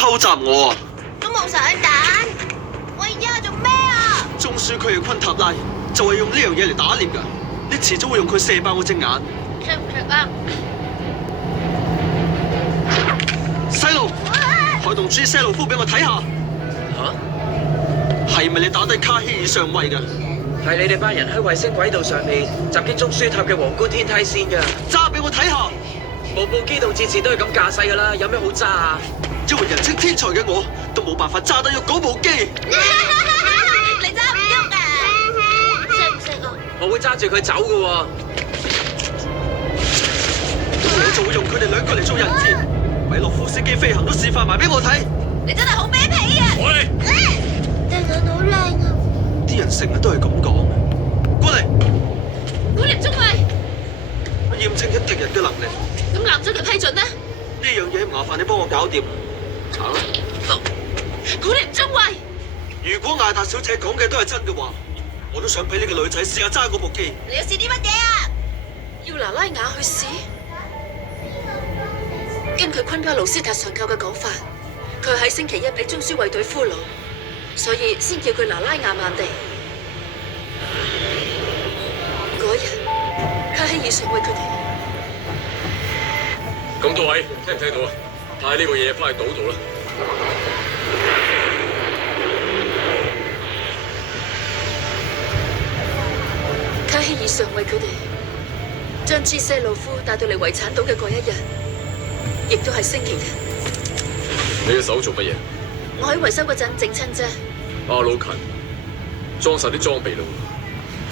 偷襲我啊！都冇散彈，我而家做咩啊？中樞區嘅昆塔拉就係用呢樣嘢嚟打獵㗎，你遲早會用佢射爆我隻眼。食唔食啊？細路，開動 G 西路夫俾我睇下。吓？係咪你打低卡希爾上尉㗎？係你哋班人喺衛星軌道上面襲擊中樞塔嘅皇冠天梯線㗎。揸俾我睇下。部部機動戰士都係咁駕駛㗎啦，有咩好揸啊？因為人稱天才嘅我都冇辦法揸得喐嗰部機。你揸唔喐啊？食唔食啊？我會揸住佢走㗎喎。我就會用佢哋兩個嚟做人質。米洛夫斯基飛行都示範埋俾我睇。你真係好卑鄙啊！喂，隻眼好靚啊！啲人成日都係咁講。過嚟，古廉中尉，我驗證緊敵人嘅能力。咁艦長嘅批准呢？呢樣嘢麻煩你幫我搞掂。查啦。古廉中尉，如果艾達小姐講嘅都係真嘅話，我都想俾呢個女仔試下揸嗰部機。你要試啲乜嘢啊？要拿拉雅去試？根據昆巴魯斯塔上校嘅講法，佢喺星期一俾中樞衛隊俘虜，所以先叫佢拿拉雅曼地。嗰日，卡希爾上尉佢哋。咁多位聽唔聽到啊？派呢個嘢翻去島度啦。卡希爾上尉佢哋將茲西魯夫帶到嚟遺產島嘅嗰一日，亦都係星期日。你嘅手做乜嘢？我喺維修嗰陣整親啫，阿老勤裝晒啲裝備咯。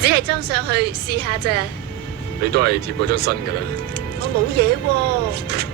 只係裝上去試下啫。你都係貼嗰張新㗎啦。我冇嘢喎。